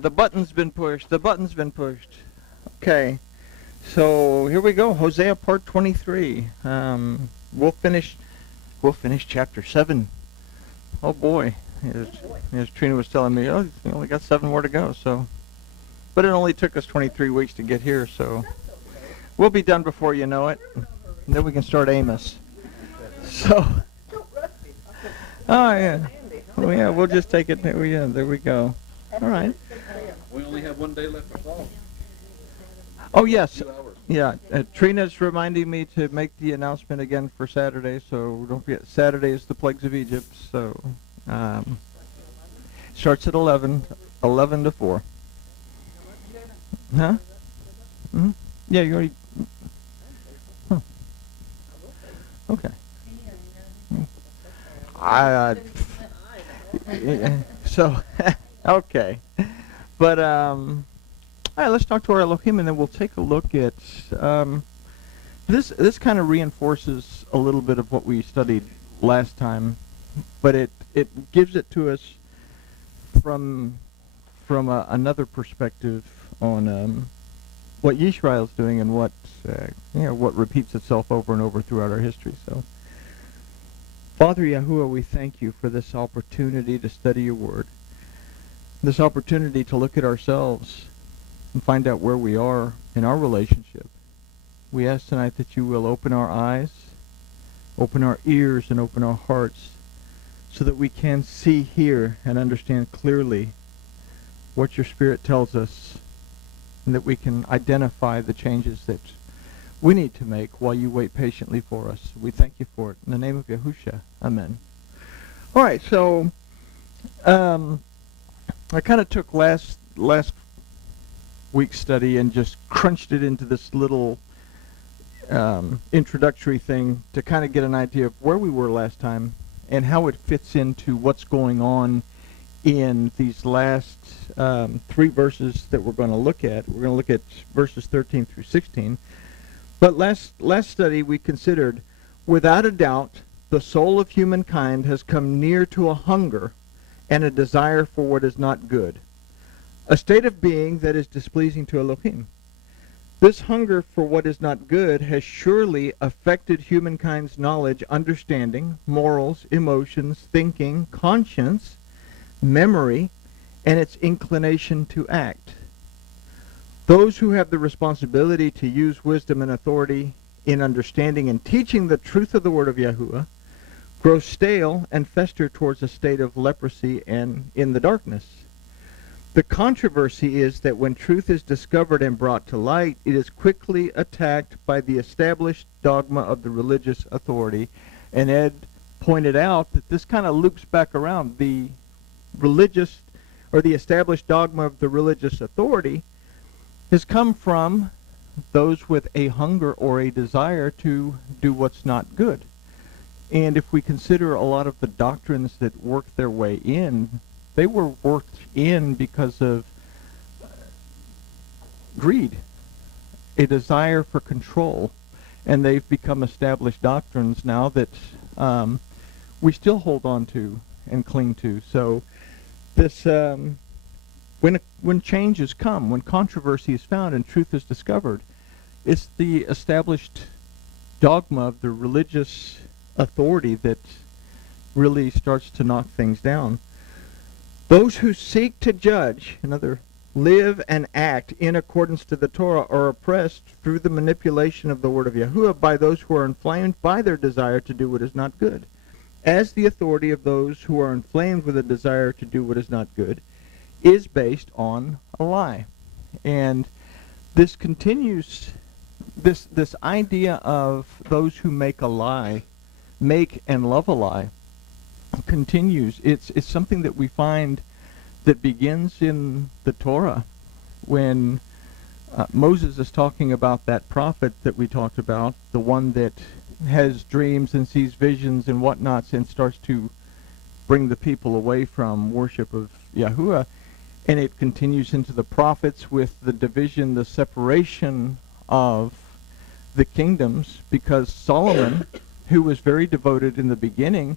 The button's been pushed. The button's been pushed. Okay. So here we go. Hosea part 23. We'll finish chapter 7. Oh boy. As Trina was telling me, oh, we only got 7 more to go. So, but it only took us 23 weeks to get here. So we'll be done before you know it. And then we can start Amos. So. Oh yeah. Oh yeah. We'll just take it. There we go. All right. We only have 1 day left for fall. Oh yes, yeah. Trina's reminding me to make the announcement again for Saturday. So don't forget, Saturday is the plagues of Egypt. So starts at 11 to 4. Huh? Mm-hmm. Yeah, you already. Huh. Okay. So okay, but all right, let's talk to our Elohim, and then we'll take a look at this kind of reinforces a little bit of what we studied last time, but it gives it to us from another perspective on what Yisrael is doing and what what repeats itself over and over throughout our history. So, Father Yahuwah, we thank you for this opportunity to study your word, this opportunity to look at ourselves and find out where we are in our relationship. We ask tonight that you will open our eyes, open our ears, and open our hearts so that we can see, hear, and understand clearly what your Spirit tells us, and that we can identify the changes that we need to make while you wait patiently for us. We thank you for it. In the name of Yahushua, amen. All right, so I kind of took last week's study and just crunched it into this little introductory thing to kind of get an idea of where we were last time and how it fits into what's going on in these last 3 verses that we're going to look at. We're going to look at verses 13 through 16. But last study we considered, without a doubt, the soul of humankind has come near to a hunger and a desire for what is not good, a state of being that is displeasing to Elohim. This hunger for what is not good has surely affected humankind's knowledge, understanding, morals, emotions, thinking, conscience, memory, and its inclination to act. Those who have the responsibility to use wisdom and authority in understanding and teaching the truth of the word of Yahuwah grow stale and fester towards a state of leprosy and in the darkness. The controversy is that when truth is discovered and brought to light, it is quickly attacked by the established dogma of the religious authority. And Ed pointed out that this kind of loops back around. The religious, or the established dogma of the religious authority, has come from those with a hunger or a desire to do what's not good. And if we consider a lot of the doctrines that worked their way in, they were worked in because of greed, a desire for control, and they've become established doctrines now that we still hold on to and cling to. So this when changes come, when controversy is found and truth is discovered, it's the established dogma of the religious authority that really starts to knock things down. Those who seek to judge, live and act in accordance to the Torah are oppressed through the manipulation of the word of Yahuwah by those who are inflamed by their desire to do what is not good. As the authority of those who are inflamed with a desire to do what is not good is based on a lie. And this continues, this idea of those who make a lie, make and love a lie, continues. It's something that we find that begins in the Torah when Moses is talking about that prophet that we talked about, the one that has dreams and sees visions and whatnots and starts to bring the people away from worship of Yahuwah. And it continues into the prophets with the division, the separation of the kingdoms, because Solomon, who was very devoted in the beginning,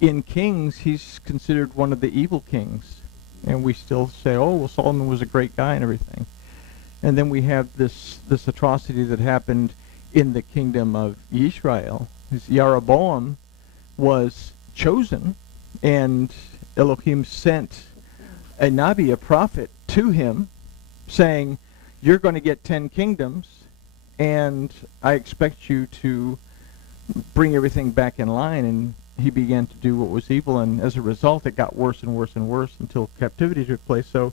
in Kings, he's considered one of the evil kings. And we still say, oh, well, Solomon was a great guy and everything. And then we have this atrocity that happened in the kingdom of Israel. Jeroboam was chosen, and Elohim sent a Nabi, a prophet, to him, saying, you're going to get 10 kingdoms, and I expect you to bring everything back in line. And he began to do what was evil, and as a result, it got worse and worse and worse until captivity took place. So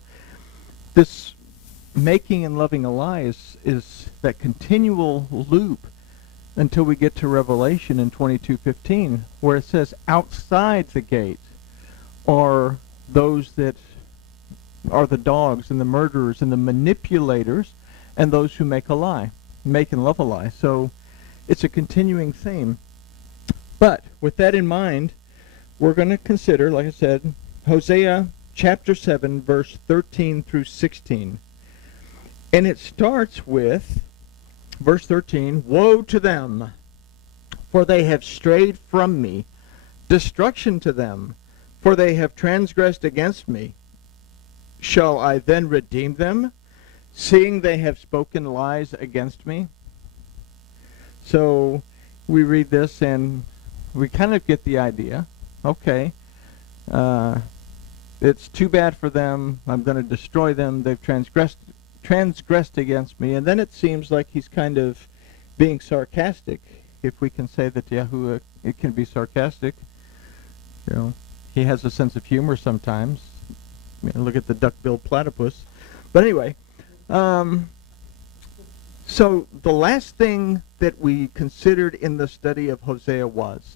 this making and loving a lie is that continual loop until we get to Revelation in 22:15, where it says, outside the gate are those that are the dogs and the murderers and the manipulators and those who make a lie, make and love a lie. So it's a continuing theme. But with that in mind, we're going to consider, like I said, Hosea chapter 7, verse 13 through 16. And it starts with verse 13, woe to them, for they have strayed from me. Destruction to them, for they have transgressed against me. Shall I then redeem them, seeing they have spoken lies against me? So we read this and we kind of get the idea. Okay, it's too bad for them. I'm going to destroy them. They've transgressed against me. And then it seems like he's kind of being sarcastic, if we can say that Yahuwah, it can be sarcastic. You know, he has a sense of humor sometimes. I mean, look at the duck-billed platypus. But anyway, so the last thing that we considered in the study of Hosea was,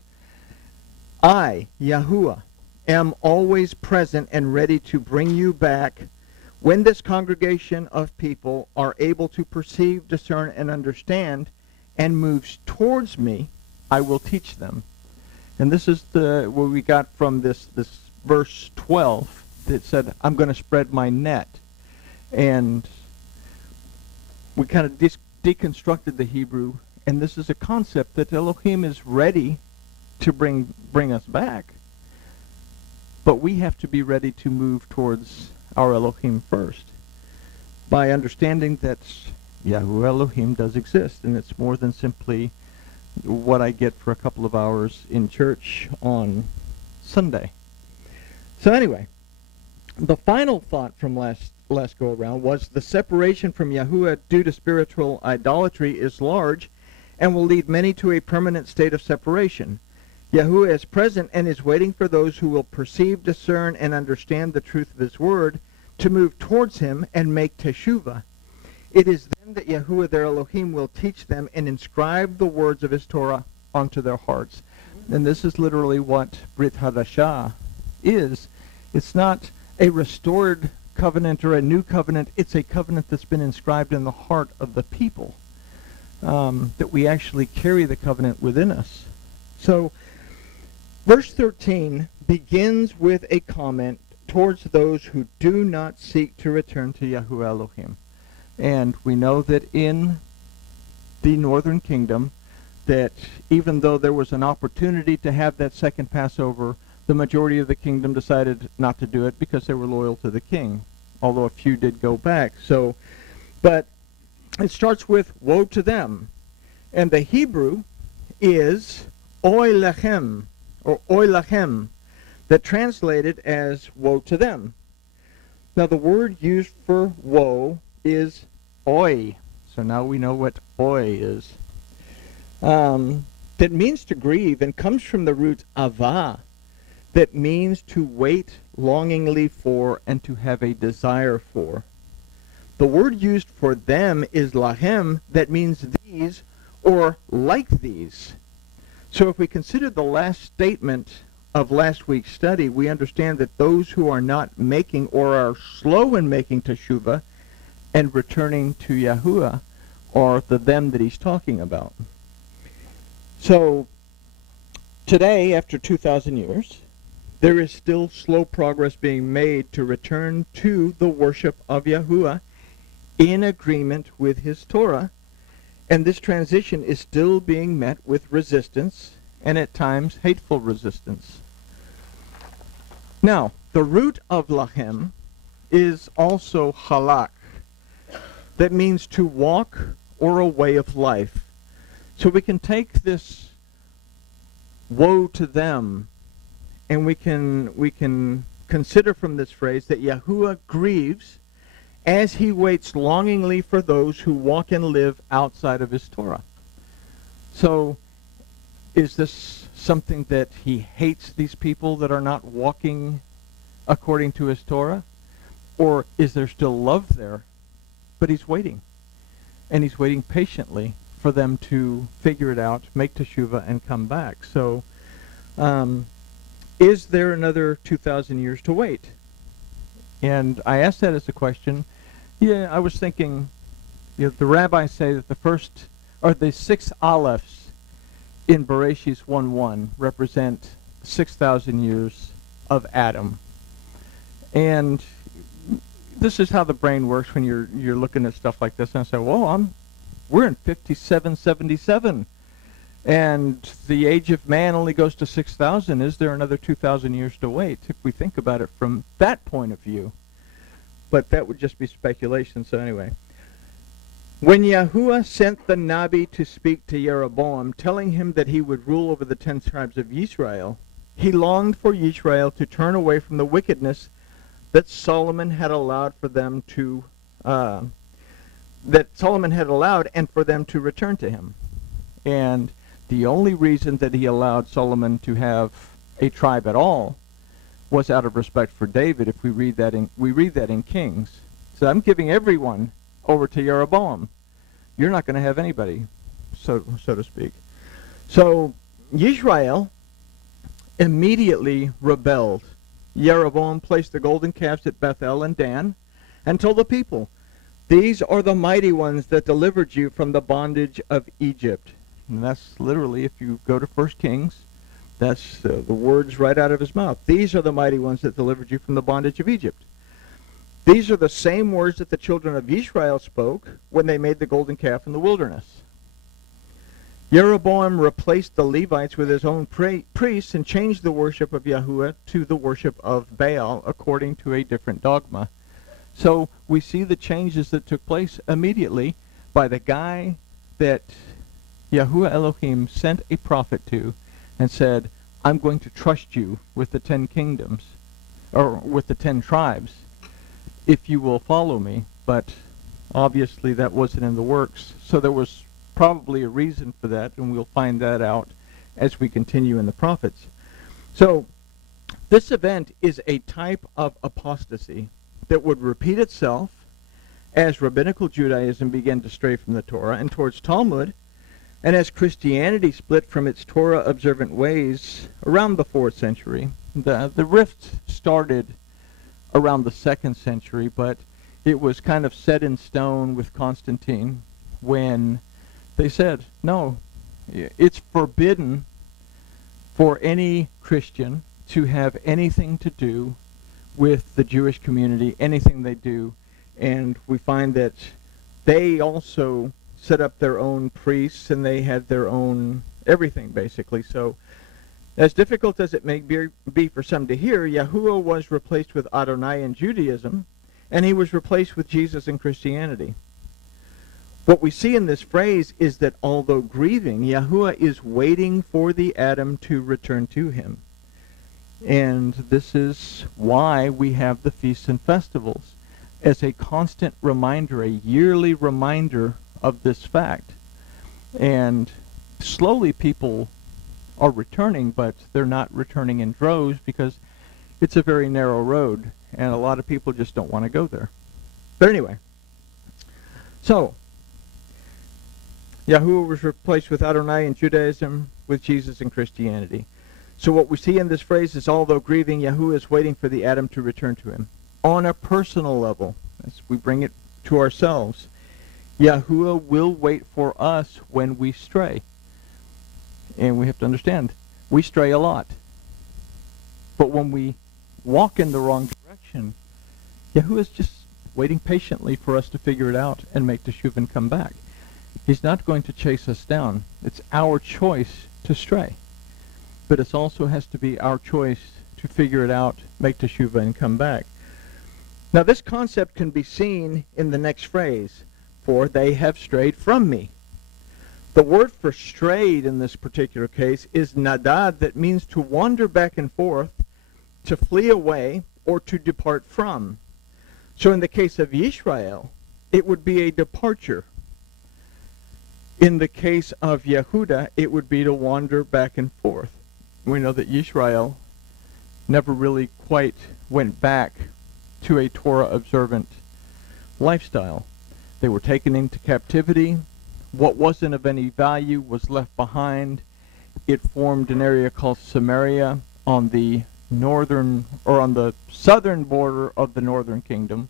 I, Yahuwah, am always present and ready to bring you back when this congregation of people are able to perceive, discern, and understand, and moves towards me, I will teach them. And this is what we got from this verse 12 that said, I'm going to spread my net. And we kind of deconstructed the Hebrew, and this is a concept that Elohim is ready to bring us back. But we have to be ready to move towards our Elohim first, by understanding that Yahuwah Elohim does exist, and it's more than simply what I get for a couple of hours in church on Sunday. So anyway, the final thought from last go around was the separation from Yahuwah due to spiritual idolatry is large and will lead many to a permanent state of separation. Yahuwah is present and is waiting for those who will perceive, discern, and understand the truth of his word to move towards him and make teshuvah. It is then that Yahuwah their Elohim will teach them and inscribe the words of his Torah onto their hearts. And this is literally what Brit Hadashah is. It's not a restored covenant or a new covenant. It's a covenant that's been inscribed in the heart of the people, that we actually carry the covenant within us. So verse 13 begins with a comment towards those who do not seek to return to Yahuwah Elohim. And we know that in the northern kingdom, that even though there was an opportunity to have that second Passover, the majority of the kingdom decided not to do it because they were loyal to the king, although a few did go back. So, but it starts with woe to them. And the Hebrew is oy lechem, or oy lachem, that translated as woe to them. Now the word used for woe is oy. So now we know what oy is. That means to grieve and comes from the root avah, that means to wait longingly for and to have a desire for. The word used for them is lahem, that means these or like these. So if we consider the last statement of last week's study, we understand that those who are not making or are slow in making teshuvah and returning to Yahuwah are the them that he's talking about. So today, after 2,000 years, there is still slow progress being made to return to the worship of Yahuwah in agreement with his Torah, and this transition is still being met with resistance and at times hateful resistance. Now, the root of lahem is also halak. That means to walk or a way of life. So we can take this woe to them, and we can consider from this phrase that Yahuwah grieves as he waits longingly for those who walk and live outside of his Torah. So is this something that he hates these people that are not walking according to his Torah? Or is there still love there? But he's waiting. And he's waiting patiently for them to figure it out, make teshuvah, and come back. So is there another 2,000 years to wait? And I asked that as a question. Yeah, I was thinking, the rabbis say that the 6 alephs in Bereshis 1:1 represent 6,000 years of Adam. And this is how the brain works when you're looking at stuff like this. And I say, well, we're in 5777, and the age of man only goes to 6,000. Is there another 2,000 years to wait if we think about it from that point of view? But that would just be speculation. So anyway, when Yahuwah sent the Nabi to speak to Jeroboam, telling him that he would rule over the 10 tribes of Israel, he longed for Israel to turn away from the wickedness that Solomon had allowed for them to, and for them to return to him. And the only reason that he allowed Solomon to have a tribe at all was out of respect for David. If we read that in Kings. So I'm giving everyone over to Jeroboam. You're not going to have anybody, so to speak. So Israel immediately rebelled. Jeroboam placed the golden calves at Bethel and Dan and told the people, "These are the mighty ones that delivered you from the bondage of Egypt." And that's literally, if you go to 1 Kings, that's the words right out of his mouth. These are the mighty ones that delivered you from the bondage of Egypt. These are the same words that the children of Israel spoke when they made the golden calf in the wilderness. Jeroboam replaced the Levites with his own priests and changed the worship of Yahuwah to the worship of Baal according to a different dogma. So we see the changes that took place immediately by the guy that Seh Elohim sent a prophet to and said, "I'm going to trust you with the 10 kingdoms, or with the 10 tribes, if you will follow me." But obviously that wasn't in the works. So there was probably a reason for that, and we'll find that out as we continue in the prophets. So this event is a type of apostasy that would repeat itself as rabbinical Judaism began to stray from the Torah and towards Talmud, and as Christianity split from its Torah-observant ways around the 4th century. The rift started around the 2nd century, but it was kind of set in stone with Constantine when they said, no, it's forbidden for any Christian to have anything to do with the Jewish community, anything they do. And we find that they also set up their own priests, and they had their own everything, basically. So as difficult as it may be for some to hear, Yahuwah was replaced with Adonai in Judaism, and he was replaced with Jesus in Christianity. What we see in this phrase is that although grieving, Yahuwah is waiting for the Adam to return to him. And this is why we have the feasts and festivals, as a constant reminder, a yearly reminder of this fact. And slowly people are returning, but they're not returning in droves because it's a very narrow road, and a lot of people just don't want to go there. But anyway, so Yahuwah was replaced with Adonai in Judaism, with Jesus in Christianity. So what we see in this phrase is, although grieving, Yahuwah is waiting for the Adam to return to him. On a personal level, as we bring it to ourselves, Yahuwah will wait for us when we stray. And we have to understand, we stray a lot. But when we walk in the wrong direction, Yahuwah is just waiting patiently for us to figure it out and make teshuvah and come back. He's not going to chase us down. It's our choice to stray. But it also has to be our choice to figure it out, make teshuvah, and come back. Now this concept can be seen in the next phrase, for they have strayed from me. The word for strayed in this particular case is nadad, that means to wander back and forth, to flee away, or to depart from. So in the case of Yisrael, it would be a departure. In the case of Yehuda, it would be to wander back and forth. We know that Yisrael never really quite went back to a Torah-observant lifestyle. They were taken into captivity. What wasn't of any value was left behind. It formed an area called Samaria on the northern, or on the southern border of the northern kingdom.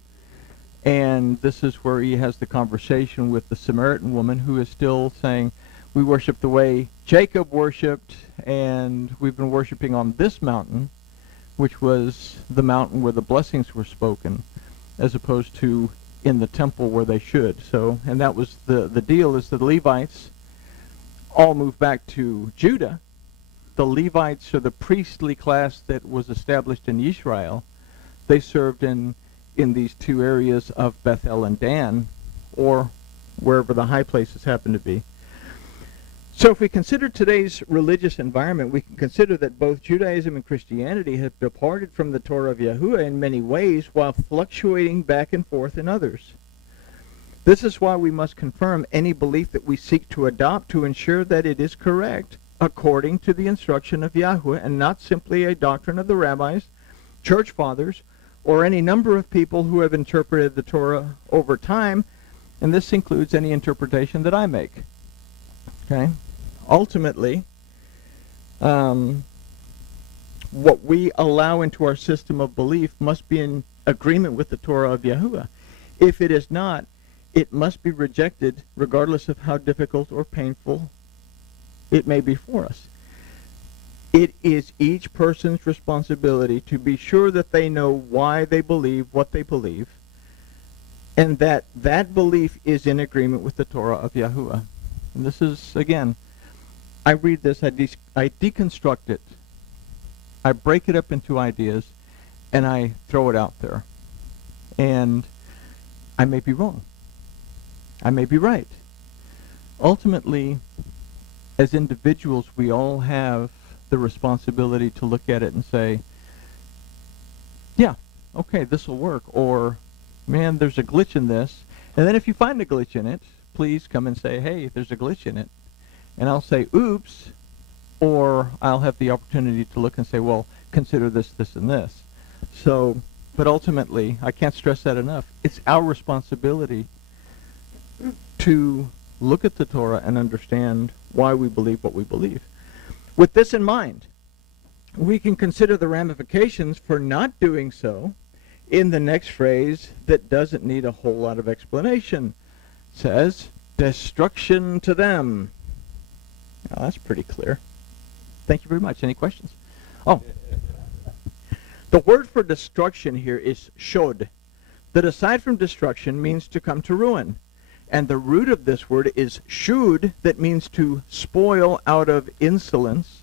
And this is where he has the conversation with the Samaritan woman, who is still saying, we worship the way Jacob worshipped, and we've been worshiping on this mountain, which was the mountain where the blessings were spoken, as opposed to in the temple where they should. So, and that was the deal, is the Levites all moved back to Judah. The Levites, or the priestly class that was established in Israel, they served in these two areas of Bethel and Dan, or wherever the high places happen to be. So if we consider today's religious environment, we can consider that both Judaism and Christianity have departed from the Torah of Yahuwah in many ways, while fluctuating back and forth in others. This is why we must confirm any belief that we seek to adopt to ensure that it is correct according to the instruction of Yahuwah, and not simply a doctrine of the rabbis, church fathers, or any number of people who have interpreted the Torah over time, and this includes any interpretation that I make. Okay? Ultimately, what we allow into our system of belief must be in agreement with the Torah of Yahuwah. If it is not, it must be rejected, regardless of how difficult or painful it may be for us. It is each person's responsibility to be sure that they know why they believe what they believe, and that that belief is in agreement with the Torah of Yahuwah. And this is, again, I read this, I deconstruct it, I break it up into ideas, and I throw it out there. And I may be wrong. I may be right. Ultimately, as individuals, we all have the responsibility to look at it and say, yeah, okay, this will work, or, man, there's a glitch in this. And then if you find a glitch in it, please come and say, hey, there's a glitch in it. And I'll say, oops, or I'll have the opportunity to look and say, well, consider this, this, and this. So, but ultimately, I can't stress that enough. It's our responsibility to look at the Torah and understand why we believe what we believe. With this in mind, we can consider the ramifications for not doing so in the next phrase that doesn't need a whole lot of explanation. It says, destruction to them. Now, that's pretty clear. Thank you very much. Any questions? Oh. The word for destruction here is shod, that aside from destruction means to come to ruin. And the root of this word is shud, that means to spoil out of insolence,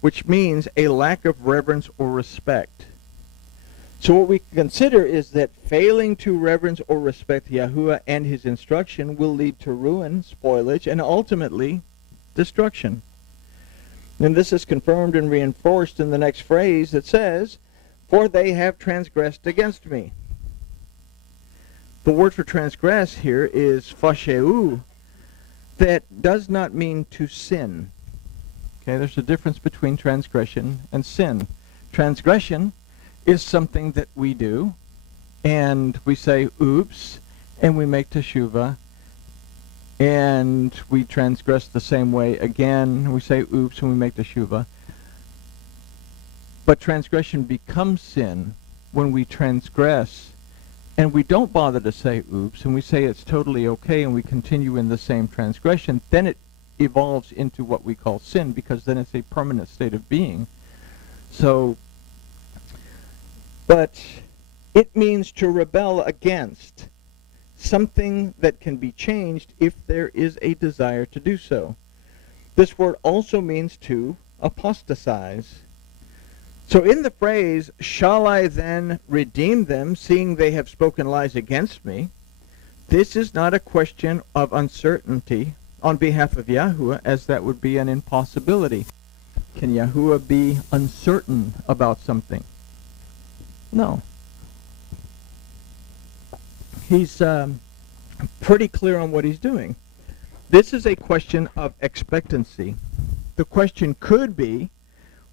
which means a lack of reverence or respect. So what we consider is that failing to reverence or respect Yahuwah and his instruction will lead to ruin, spoilage, and ultimately destruction. And this is confirmed and reinforced in the next phrase that says, for they have transgressed against me. The word for transgress here is fasheu, that does not mean to sin. Okay, there's a difference between transgression and sin. Transgression is something that we do, and we say, oops, and we make teshuvah, and we transgress the same way again, we say, oops, and we make teshuvah. But transgression becomes sin when we transgress, and we don't bother to say, oops, and we say it's totally okay, and we continue in the same transgression. Then it evolves into what we call sin, because then it's a permanent state of being. So, but it means to rebel against something that can be changed if there is a desire to do so. This word also means to apostatize. So in the phrase, shall I then redeem them, seeing they have spoken lies against me, this is not a question of uncertainty on behalf of Yahuwah, as that would be an impossibility. Can Yahuwah be uncertain about something? No. He's pretty clear on what he's doing. This is a question of expectancy. The question could be,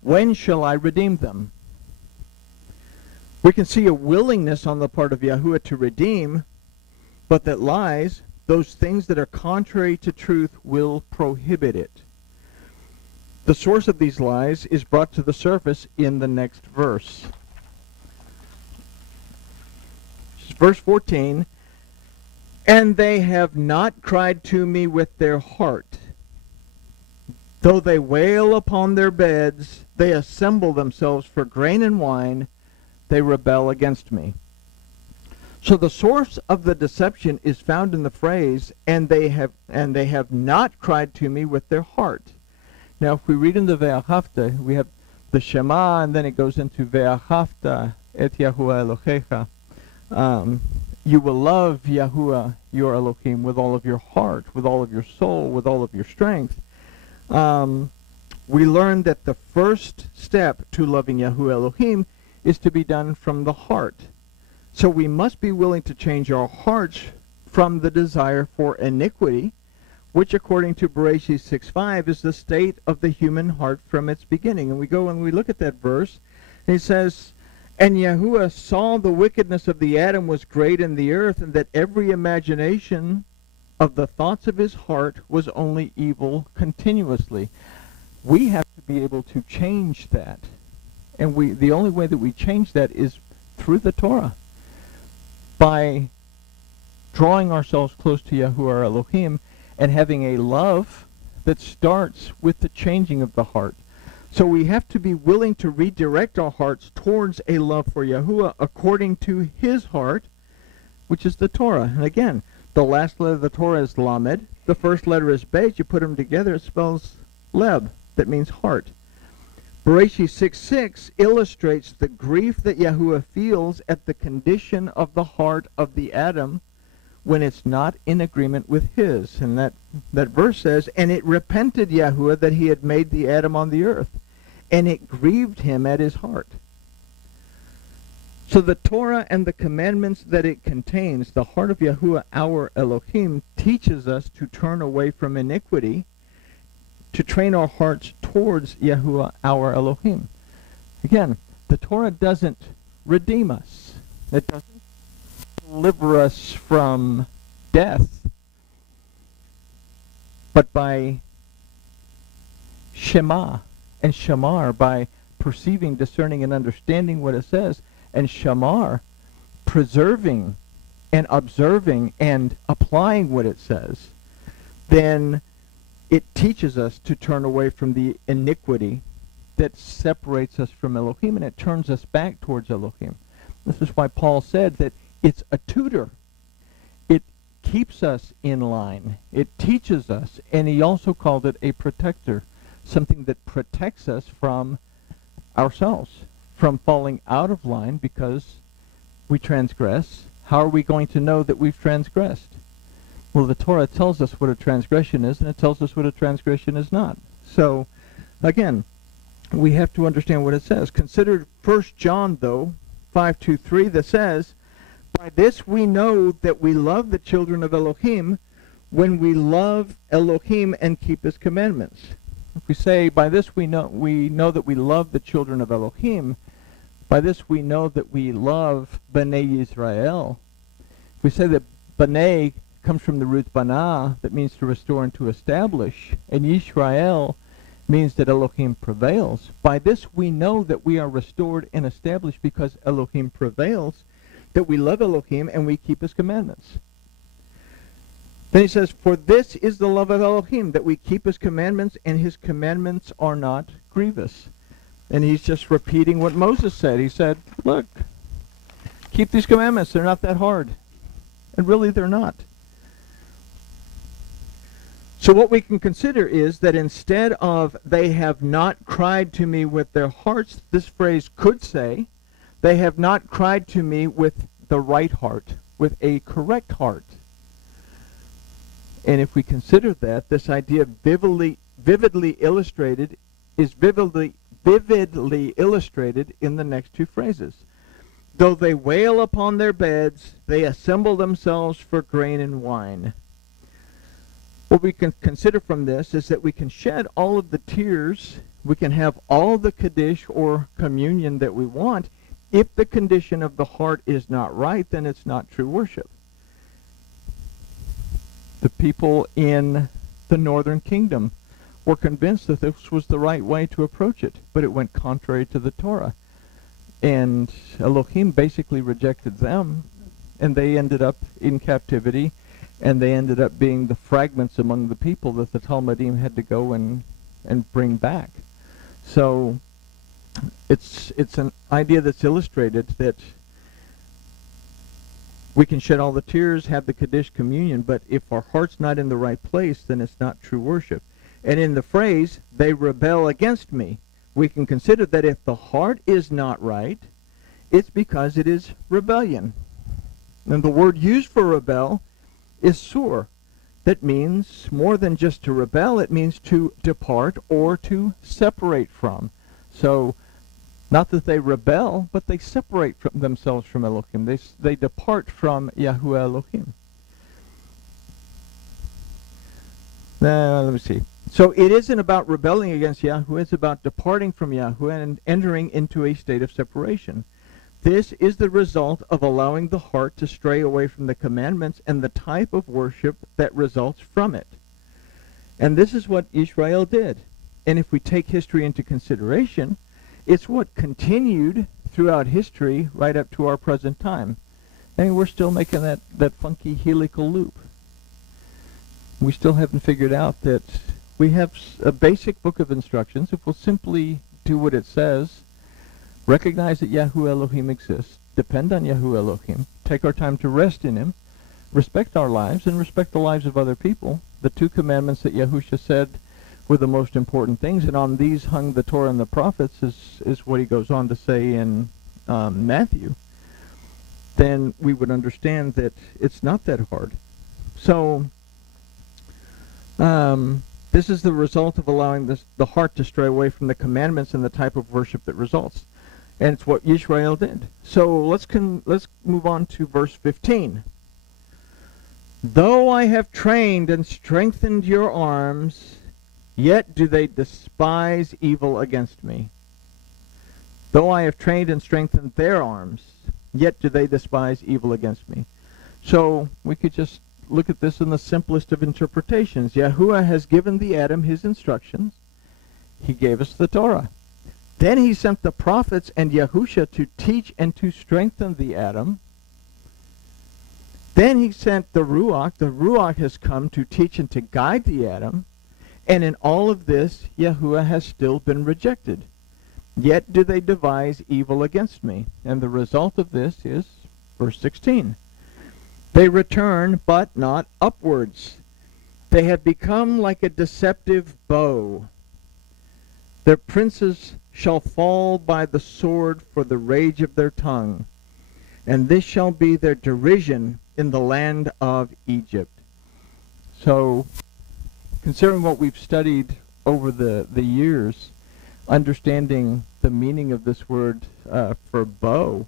when shall I redeem them? We can see a willingness on the part of Yahuwah to redeem, but that lies, those things that are contrary to truth, will prohibit it. The source of these lies is brought to the surface in the next verse. Verse 14, and they have not cried to me with their heart. Though they wail upon their beds, they assemble themselves for grain and wine, they rebel against me. So the source of the deception is found in the phrase, and they have not cried to me with their heart. Now if we read in the Ve'ahavta, we have the Shema, and then it goes into Ve'ahavta et Yahuwah Elohecha. You will love Yahuwah, your Elohim, with all of your heart, with all of your soul, with all of your strength. We learn that the first step to loving Yahuwah Elohim is to be done from the heart. So we must be willing to change our hearts from the desire for iniquity, which according to Bereshit 6:5 is the state of the human heart from its beginning. And we go and we look at that verse, and he says, and Yahuwah saw the wickedness of the Adam was great in the earth, and that every imagination of the thoughts of his heart was only evil continuously. We have to be able to change that. And the only way that we change that is through the Torah. By drawing ourselves close to Yahuwah our Elohim and having a love that starts with the changing of the heart. So we have to be willing to redirect our hearts towards a love for Yahuwah according to his heart, which is the Torah. And again, the last letter of the Torah is Lamed. The first letter is Bet. You put them together, it spells Leb. That means heart. Bereshit 6:6 illustrates the grief that Yahuwah feels at the condition of the heart of the Adam when it's not in agreement with his. And that verse says, and it repented Yahuwah that he had made the Adam on the earth, and it grieved him at his heart. So the Torah and the commandments that it contains, the heart of Yahuwah our Elohim, teaches us to turn away from iniquity, to train our hearts towards Yahuwah our Elohim. Again, the Torah doesn't redeem us. It doesn't deliver us from death. But by Shema and Shamar, by perceiving, discerning, and understanding what it says, and Shamar, preserving and observing and applying what it says, then it teaches us to turn away from the iniquity that separates us from Elohim, and it turns us back towards Elohim. This is why Paul said that it's a tutor. It keeps us in line. It teaches us, and he also called it a protector, something that protects us from ourselves, from falling out of line because we transgress. How are we going to know that we've transgressed? Well, the Torah tells us what a transgression is, and it tells us what a transgression is not. So, again, we have to understand what it says. Consider 1 John, though, 5:2-3, that says, by this we know that we love the children of Elohim, when we love Elohim and keep his commandments. If we say, by this we know that we love the children of Elohim, by this we know that we love B'nai Yisrael. If we say that B'nai comes from the root Banah, that means to restore and to establish, and Yisrael means that Elohim prevails. By this we know that we are restored and established because Elohim prevails, that we love Elohim and we keep his commandments. Then he says, for this is the love of Elohim, that we keep his commandments, and his commandments are not grievous. And he's just repeating what Moses said. He said, look, keep these commandments. They're not that hard. And really, they're not. So what we can consider is that instead of "they have not cried to me with their hearts," this phrase could say, "they have not cried to me with the right heart, with a correct heart." And if we consider that, this idea vividly illustrated is vividly illustrated in the next two phrases. "Though they wail upon their beds, they assemble themselves for grain and wine." What we can consider from this is that we can shed all of the tears, we can have all the Kaddish or communion that we want. If the condition of the heart is not right, then it's not true worship. The people in the northern kingdom were convinced that this was the right way to approach it, but it went contrary to the Torah. And Elohim basically rejected them, and they ended up in captivity, and they ended up being the fragments among the people that the Talmudim had to go and bring back. So it's an idea that's illustrated that we can shed all the tears, have the Kaddish communion, but if our heart's not in the right place, then it's not true worship. And in the phrase, "they rebel against me," we can consider that if the heart is not right, it's because it is rebellion. And the word used for rebel is sur. That means more than just to rebel, it means to depart or to separate from. So, not that they rebel, but they separate from themselves from Elohim. They depart from Yahuwah Elohim. Let me see. So it isn't about rebelling against Yahuwah, it's about departing from Yahuwah and entering into a state of separation. This is the result of allowing the heart to stray away from the commandments and the type of worship that results from it. And this is what Israel did. And if we take history into consideration, it's what continued throughout history right up to our present time. And we're still making that funky helical loop. We still haven't figured out that we have a basic book of instructions. If we'll simply do what it says, recognize that Yahuwah Elohim exists, depend on Yahuwah Elohim, take our time to rest in Him, respect our lives, and respect the lives of other people. The two commandments that Yahusha said were the most important things, and on these hung the Torah and the prophets, is what he goes on to say in Matthew. Then we would understand that it's not that hard. So, this is the result of allowing the heart to stray away from the commandments and the type of worship that results. And it's what Israel did. So let's move on to verse 15. "Though I have trained and strengthened your arms, yet do they despise evil against me." Though I have trained and strengthened their arms, yet do they despise evil against me. So we could just look at this in the simplest of interpretations. Yahuwah has given the Adam his instructions. He gave us the Torah. Then he sent the prophets and Yahusha to teach and to strengthen the Adam. Then he sent the Ruach. The Ruach has come to teach and to guide the Adam. And in all of this, Yahuwah has still been rejected. Yet do they devise evil against me. And the result of this is verse 16. "They return, but not upwards. They have become like a deceptive bow. Their princes shall fall by the sword for the rage of their tongue, and this shall be their derision in the land of Egypt." So, considering what we've studied over the years, understanding the meaning of this word for bow,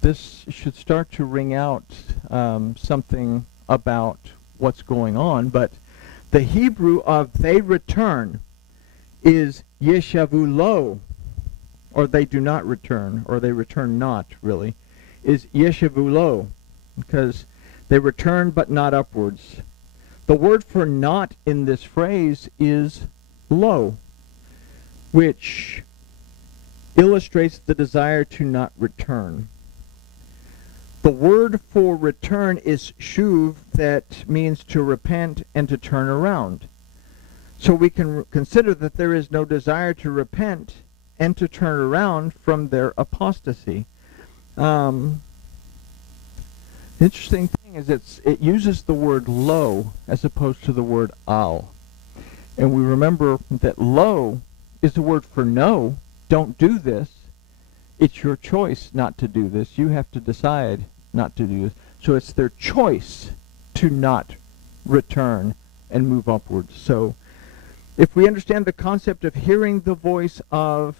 this should start to ring out something about what's going on. But the Hebrew of "they return" is yeshavu lo, or "they do not return," or "they return not," really, is yeshavu lo, because they return but not upwards. The word for "not" in this phrase is lo, which illustrates the desire to not return. The word for return is shuv, that means to repent and to turn around. So we can consider that there is no desire to repent and to turn around from their apostasy. Interesting thing is it uses the word lo as opposed to the word al. And we remember that lo is the word for no, don't do this. It's your choice not to do this. You have to decide not to do this. So it's their choice to not return and move upwards. So if we understand the concept of hearing the voice of